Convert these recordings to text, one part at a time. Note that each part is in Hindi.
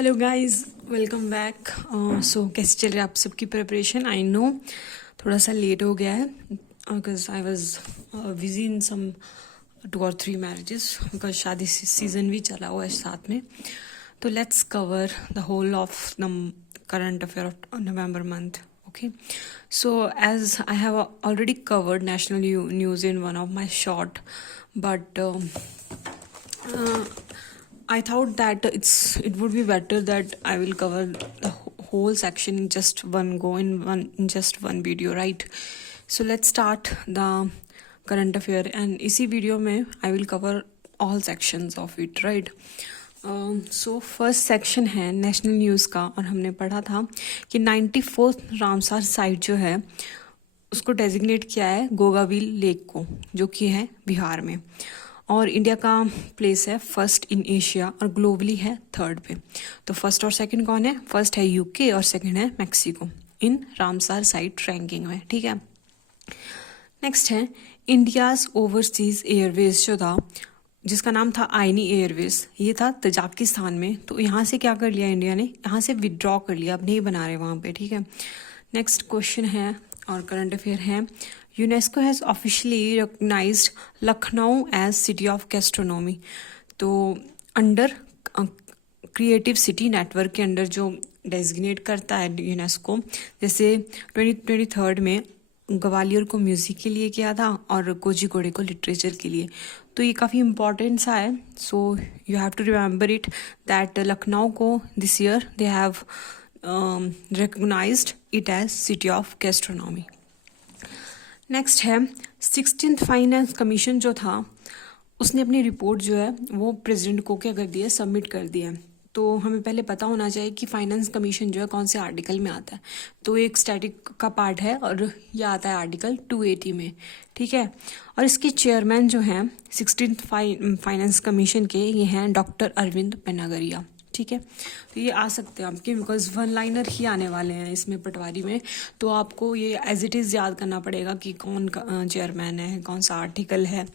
Hello guys, welcome back. So कैसे चल रही है आप सबकी प्रिपरेशन? आई नो थोड़ा सा लेट हो गया है because I was busy in some 2 or 3 marriages, because शादी सीजन भी चला हुआ है साथ में। तो let's cover the whole of the current affair of November month. Okay, so as I have already covered national news in one of my short, but uh, I thought that it would be better that I will cover the whole section in just one go in just one video, right? So let's start the current affair, and इसी वीडियो में I will cover all sections of it, right? So first section है नेशनल न्यूज़ का, और हमने पढ़ा था कि 94th रामसर साइट जो है उसको डेजिग्नेट किया है गोगावील लेक को, जो कि है बिहार में, और इंडिया का प्लेस है फर्स्ट इन एशिया और ग्लोबली है थर्ड पे. तो फर्स्ट और सेकंड कौन है? फर्स्ट है यूके और सेकंड है मैक्सिको इन रामसर साइट रैंकिंग में, ठीक है. नेक्स्ट है इंडियाज ओवरसीज एयरवेज जो था, जिसका नाम था आइनी एयरवेज, ये था तजाकिस्तान में. तो यहाँ से क्या कर लिया इंडिया ने? यहाँ से विदड्रॉ कर लिया, अब नहीं बना रहे वहाँ पे, ठीक है. नेक्स्ट क्वेश्चन है और करंट अफेयर है, UNESCO has officially recognised Lucknow as city of gastronomy. तो अंडर क्रिएटिव सिटी नेटवर्क के अंडर जो डेजिग्नेट करता है यूनेस्को, जैसे 2023 में ग्वालियर को म्यूज़िक के लिए किया था और कोझिकोड को लिटरेचर के लिए. तो ये काफ़ी इम्पॉर्टेंट सा है. So you have to remember it that Lucknow को this year they have recognized it as city of gastronomy. Next है 16th फाइनेंस कमीशन जो था, उसने अपनी रिपोर्ट जो है वो प्रेसिडेंट को क्या कर दिया? सबमिट कर दिया. तो हमें पहले पता होना चाहिए कि फाइनेंस कमीशन जो है कौन से आर्टिकल में आता है. तो एक स्टैटिक का पार्ट है और यह आता है आर्टिकल 280 में, ठीक है. और इसके चेयरमैन जो हैं 16th फाइनेंस कमीशन के, ये हैं डॉक्टर अरविंद पेनागरिया, ठीक है. तो ये आ सकते हैं आपके, बिकॉज वन लाइनर ही आने वाले हैं इसमें पटवारी में. तो आपको ये एज इट इज़ याद करना पड़ेगा कि कौन चेयरमैन है, कौन सा आर्टिकल है.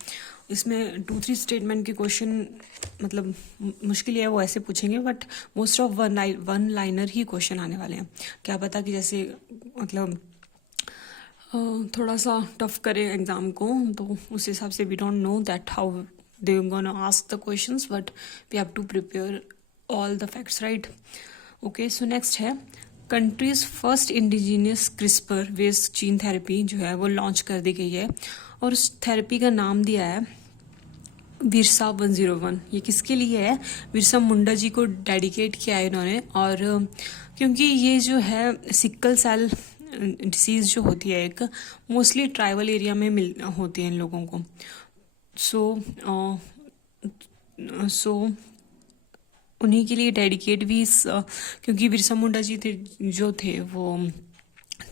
इसमें 2-3 स्टेटमेंट के क्वेश्चन मतलब मुश्किल है, वो ऐसे पूछेंगे, but most of one liner he question आने वाले हैं. क्या पता कि जैसे मतलब थोड़ा सा टफ करें एग्जाम को, तो उस हिसाब से we don't know that how they gonna ask the questions, but we have to prepare all the facts, right. Okay, so next है countries first indigenous CRISPR based gene therapy जो है वो लॉन्च कर दी गई है, और उस थेरेपी का नाम दिया है बिरसा 101. ये किसके लिए है? बिरसा मुंडा जी को डेडिकेट किया है इन्होंने. और क्योंकि ये जो है सिकल सेल डिसीज़ जो होती है एक, मोस्टली ट्राइबल एरिया में होती है इन लोगों को. सो उन्हीं के लिए डेडिकेट भी क्योंकि बिरसा मुंडा जी जो थे वो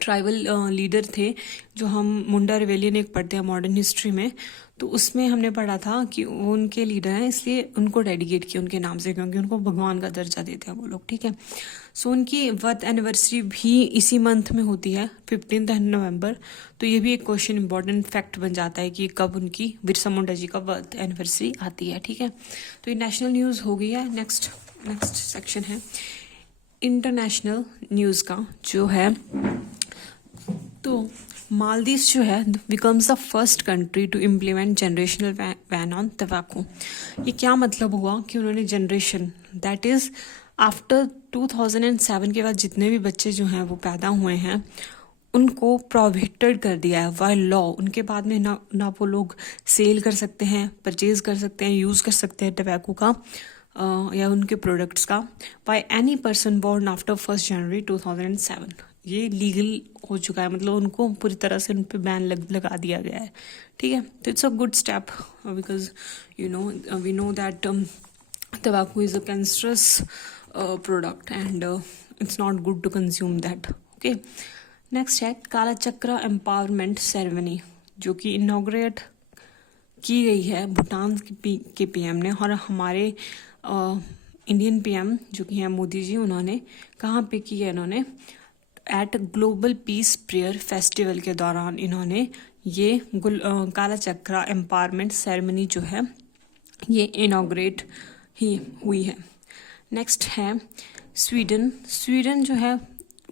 ट्राइबल लीडर थे, जो हम मुंडा रिवेलियन एक पढ़ते हैं मॉडर्न हिस्ट्री में. तो उसमें हमने पढ़ा था कि वो उनके लीडर हैं, इसलिए उनको डेडिकेट किया उनके नाम से, क्योंकि उनको भगवान का दर्जा देते हैं वो लोग, ठीक है. सो उनकी बर्थ एनिवर्सरी भी इसी मंथ में होती है 15 नवंबर. तो ये भी एक क्वेश्चन इंपॉर्टेंट फैक्ट बन जाता है कि कब उनकी बिरसा मुंडा जी का बर्थ एनिवर्सरी आती है, ठीक है. तो ये नेशनल न्यूज़ हो गई है. नेक्स्ट सेक्शन है इंटरनेशनल न्यूज़ का, जो है तो मालदीव्स जो है becomes the first country to implement generational ban on तंबाकू. ये क्या मतलब हुआ कि उन्होंने जनरेशन, दैट इज़ आफ्टर 2007 के बाद जितने भी बच्चे जो हैं वो पैदा हुए हैं उनको प्रोहिबिटेड कर दिया है बाय लॉ. उनके बाद में ना वो लोग सेल कर सकते हैं, परचेज कर सकते हैं, यूज़ कर सकते हैं टबैको का या उनके प्रोडक्ट्स का, by any person born after 1 January 2007. ये लीगल हो चुका है, मतलब उनको पूरी तरह से उन पर बैन लगा दिया गया है, ठीक है. तो it's a good step, because we know that tobacco is a cancerous product and it's not good to consume that. Okay, next है काला चक्र एम्पावरमेंट सेरेमनी, जो कि इनॉग्रेट की गई है भूटान के पीएम ने, और हमारे इंडियन पीएम जो कि हैं मोदी जी, उन्होंने कहाँ पे की है? इन्होंने eight global piece prayer festival के दौरान इन्होंने ये काला चक्र एम्पावरमेंट सेरेमनी जो है ये इनॉग्रेट ही हुई है. नेक्स्ट है स्वीडन जो है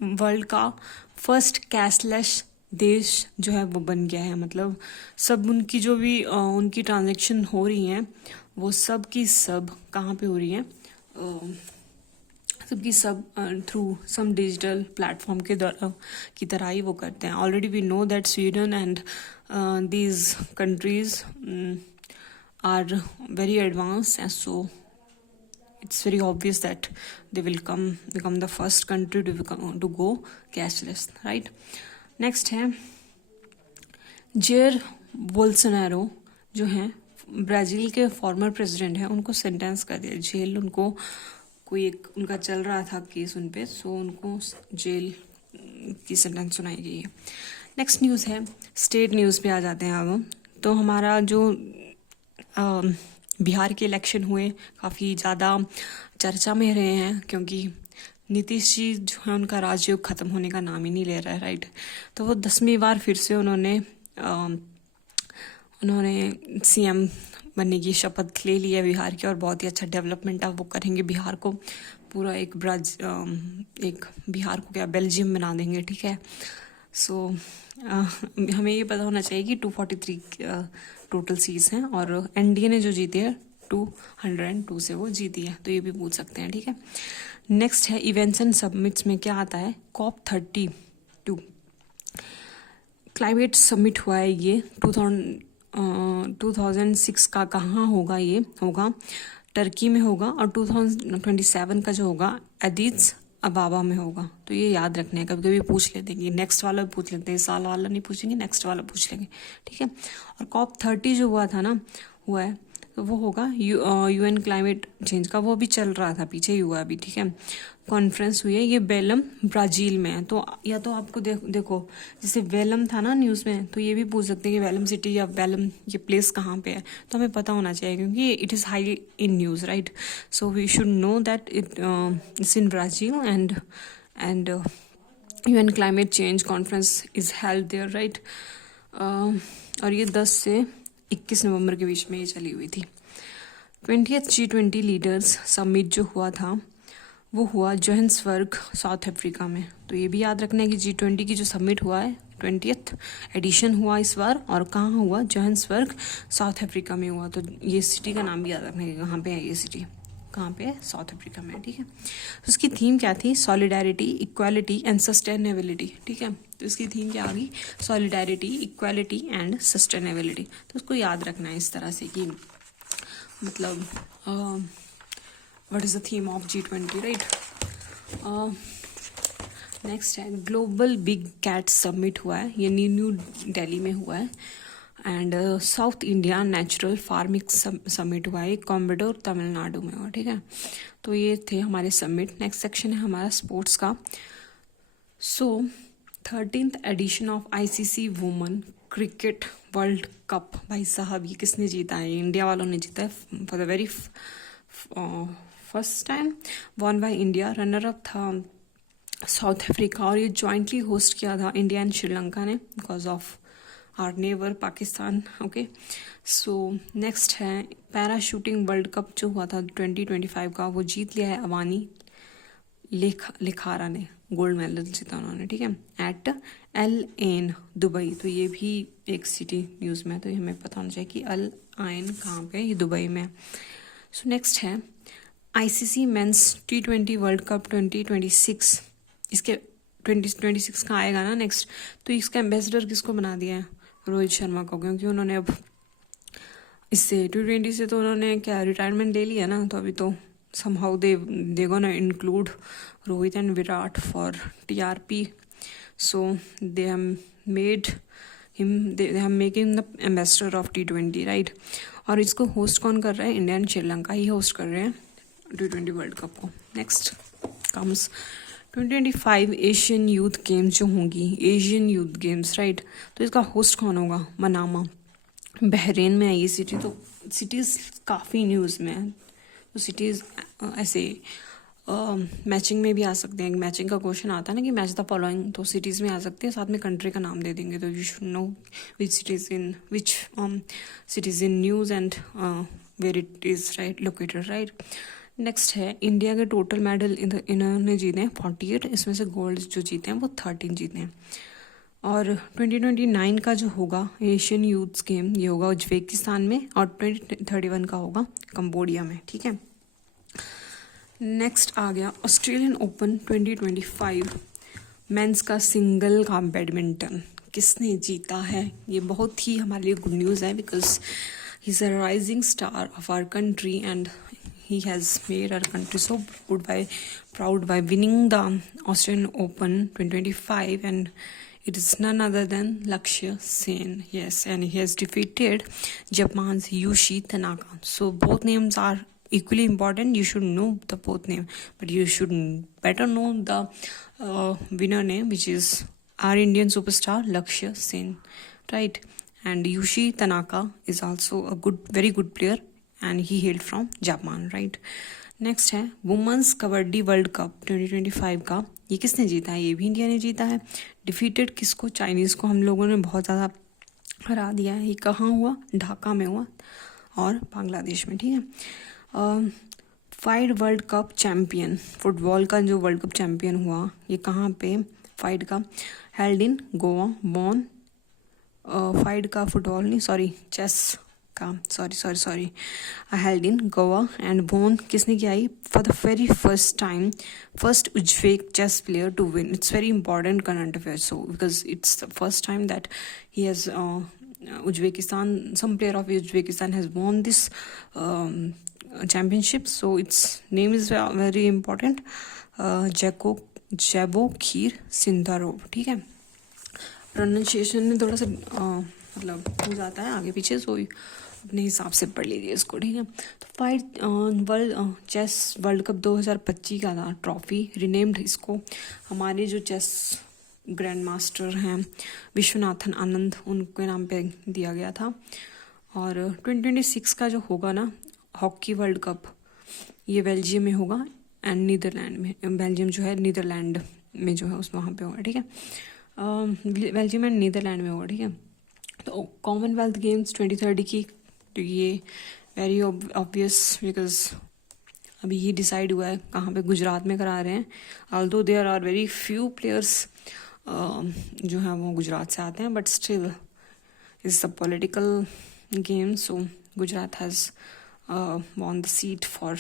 वर्ल्ड का फर्स्ट कैशलेस देश जो है वो बन गया है। मतलब सब उनकी जो भी उनकी ट्रांजैक्शन हो रही हैं वो सब की सब कहाँ पे हो रही हैं, सबकी सब थ्रू सम डिजिटल प्लेटफॉर्म के द्वारा की तरह ही वो करते हैं। Already we know that Sweden and these countries are very advance and so it's very obvious that they will become the first country to go cashless, right? Next है जेयर बोल्सोनारो जो हैं ब्राज़ील के फॉर्मर प्रेसिडेंट हैं, उनको सेंटेंस कर दिया जेल। उनको कोई एक उनका चल रहा था केस उन पे, सो उनको जेल की सेंटेंस सुनाई गई है। नेक्स्ट न्यूज़ है स्टेट न्यूज़ पे आ जाते हैं अब। तो हमारा जो बिहार के इलेक्शन हुए काफ़ी ज़्यादा चर्चा में रहे हैं, क्योंकि नीतीश जी जो है उनका राजयोग ख़त्म होने का नाम ही नहीं ले रहा है, राइट। तो वो 10वीं बार फिर से उन्होंने सीएम बनने की शपथ ले ली है बिहार की, और बहुत ही अच्छा डेवलपमेंट अब वो करेंगे बिहार को। पूरा एक बिहार को क्या बेल्जियम बना देंगे, ठीक है। सो हमें ये पता होना चाहिए कि 243 टोटल सीट्स हैं, और एनडीए ने जो जीती है 202 से वो जीती है, तो ये भी पूछ सकते हैं, ठीक है। नेक्स्ट है इवेंट्स एंड समिट्स में क्या आता है, COP32 क्लाइमेट समिट हुआ है। ये 2006 का कहाँ होगा, ये होगा टर्की में होगा, और 2027 का जो होगा एडिस अबाबा में होगा। तो ये याद रखना है, कभी कभी पूछ लेते हैं, नेक्स्ट वाला पूछ लेते हैं, साल वाला नहीं पूछेंगे, नेक्स्ट वाला पूछ लेंगे, ठीक है। और COP30 जो हुआ है तो वो होगा UN क्लाइमेट चेंज का, वो भी चल रहा था, पीछे ही हुआ अभी, ठीक है। कॉन्फ्रेंस हुई है, ये बेलम ब्राज़ील में है। तो या तो आपको देखो जैसे वेलम था ना न्यूज़ में, तो ये भी पूछ सकते हैं कि वेलम सिटी या वेलम ये प्लेस कहाँ पे है, तो हमें पता होना चाहिए क्योंकि it is high in news, right. So we should know that it's in Brazil and UN climate change conference is held there, right. और ये 10 से 21 नवंबर के बीच में ये चली हुई थी। 20th G20 लीडर्स समिट जो हुआ था वो हुआ जोहान्सबर्ग साउथ अफ्रीका में। तो ये भी याद रखना है कि G20 की जो समिट हुआ है 20th एडिशन हुआ इस बार, और कहाँ हुआ, जोहान्सबर्ग साउथ अफ्रीका में हुआ। तो ये सिटी का नाम भी याद रखना है, कहाँ पे है ये सिटी, कहाँ पे है, साउथ अफ्रीका में, ठीक है। तो उसकी थीम क्या थी, सॉलिडारिटी, इक्वालिटी एंड सस्टेनेबिलिटी, ठीक है। तो इसकी थीम क्या होगी, सॉलिडारिटी, इक्वालिटी एंड सस्टेनेबिलिटी। तो उसको याद रखना है इस तरह से कि मतलब what is the theme of G20, right. Next है ग्लोबल बिग कैट समिट हुआ है, ये न्यू दिल्ली में हुआ है। And south India natural farming summit हुआ है, कोयम्बटूर तमिलनाडु में हुआ, ठीक है। तो ये थे हमारे समिट। नेक्स्ट सेक्शन है हमारा स्पोर्ट्स का। So 13th edition of ICC women cricket world cup, भाई साहब ये किसने जीता है, इंडिया वालों ने जीता है for the very first time, won by India. Runner up था साउथ अफ्रीका, और ये जॉइंटली होस्ट किया था इंडिया एंड श्रीलंका ने because of our neighbour Pakistan, okay. So next है पैरा शूटिंग वर्ल्ड कप जो हुआ था 2025 का, वो जीत लिया है अवानी लिखारा ने, गोल्ड मेडल जीता उन्होंने, ठीक है, एट अल एन दुबई। तो ये भी एक सिटी न्यूज़ में है, तो ये हमें पता होना चाहिए कि अल आइन कहाँ पे है, ये दुबई में। सो नेक्स्ट है ICC men's T20 world cup 2026, इसके 2026 का आएगा ना नेक्स्ट। तो इसका एम्बेसडर किसको बना दिया है, रोहित शर्मा को, क्योंकि उन्होंने अब इससे T20 से तो उन्होंने क्या रिटायरमेंट ले लिया ना, तो अभी तो somehow they gonna include Rohit and Virat for TRP. So they have made him, they have making the ambassador of T20, right? और इसको होस्ट कौन कर रहा है, India and Sri Lanka he host कर रहे हैं T20 वर्ल्ड कप को। Next comes 2025 Asian youth games जो होंगी, एशियन यूथ गेम्स, राइट। तो इसका होस्ट कौन होगा, मनामा, बहरीन में है ये सिटी। तो सिटीज़ काफ़ी न्यूज़ में है, तो सिटीज़ ऐसे मैचिंग में भी आ सकते हैं। मैचिंग का क्वेश्चन आता है ना कि मैच द फॉलोइंग, तो सिटीज़ में आ सकते हैं, साथ में कंट्री का नाम दे देंगे। तो you should know which cities in news and where it is, right, located, right. Next है इंडिया के टोटल मेडल इन्होंने जीते हैं 48, इसमें से गोल्ड जो जीते हैं वो 13 जीते हैं। और 2029 का जो होगा एशियन यूथ्स गेम ये होगा उज्बेकिस्तान में, और 2031 का होगा कंबोडिया में, ठीक है। नेक्स्ट आ गया ऑस्ट्रेलियन ओपन 2025 मेंस का सिंगल का बैडमिंटन, किसने जीता है? ये बहुत ही हमारे लिए गुड न्यूज़ है, because he is a rising star of our country and he has made our country so proud by winning the Australian Open 2025, and it is none other than Lakshya Sen. Yes, and he has defeated Japan's Yushi Tanaka. So both names are equally important. You should know the both name, but you should better know the winner name, which is our Indian superstar Lakshya Sen, right? And Yushi Tanaka is also a very good player, and he hailed from Japan, right? Next है वुमेंस कबड्डी वर्ल्ड कप 2025 का, ये किसने जीता है? ये भी इंडिया ने जीता है। डिफीटेड किसको? चाइनीज़ को हम लोगों ने बहुत ज़्यादा हरा दिया है। ये कहाँ हुआ? ढाका में हुआ और बांग्लादेश में, ठीक है। FIDE world cup champion, football का जो वर्ल्ड कप चैम्पियन हुआ ये कहाँ पे? फाइड का held in Goa, Bon FIDE का फुटबॉल नहीं, सॉरी चेस का, sorry held in Goa and won किसने किया? For the very first time first Uzbek chess player to win. It's very important current affair, so because it's the first time that he has Uzbekistan, some player of Uzbekistan has won this championship, so its name is very important, Javokhir Sindarov, ठीक है। प्रोनाउंसिएशन में थोड़ा सा मतलब हो जाता है आगे पीछे, सो अपने हिसाब से पढ़ लीजिए इसको, ठीक है। तो FIDE world chess world cup 2025 का था ट्रॉफी, रिनेम्ड इसको हमारे जो चेस ग्रैंड मास्टर हैं विश्वनाथन आनंद, उनके नाम पे दिया गया था। और 2026 का जो होगा ना हॉकी वर्ल्ड कप, ये बेल्जियम में होगा एंड नीदरलैंड में। बेल्जियम जो है नीदरलैंड में जो है उस वहाँ पे होगा, ठीक है। बेल्जियम एंड नीदरलैंड में होगा, ठीक है। तो कॉमनवेल्थ गेम्स 2030 की, तो ये वेरी ऑब्वियस बिकॉज अभी ये डिसाइड हुआ है कहाँ पे, गुजरात में करा रहे हैं। Although there are very few players जो है वो गुजरात से आते हैं, but still is the political game, so Gujarat has won the seat for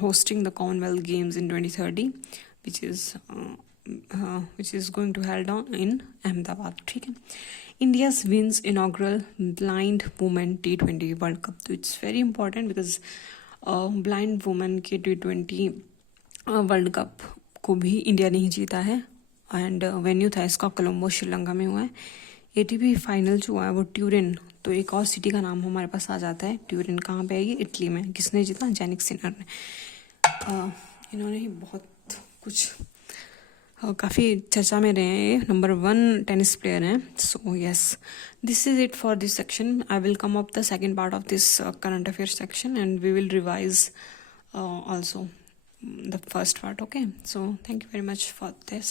hosting the Commonwealth Games in 2030, which is going to held on in Ahmedabad, ठीक है। India's wins inaugural blind women T20 World Cup, तो it's very important because blind women के T20 वर्ल्ड कप को भी इंडिया ने ही जीता है, एंड वेन्यू था इसका कोलंबो श्रीलंका में हुआ है। ATP फाइनल जो हुआ है वो ट्यूरिन, तो एक और सिटी का नाम हमारे पास आ जाता है ट्यूरिन, कहाँ पे है ये? इटली में। किसने जीता? जैनिक सिनर ने। इन्होंने ही बहुत कुछ काफ़ी चर्चा में रहे हैं, ये नंबर 1 टेनिस प्लेयर हैं। So yes, this is it for this section. I will come up the second part of this current affair section and we will revise also the first part, okay? So thank you very much for this.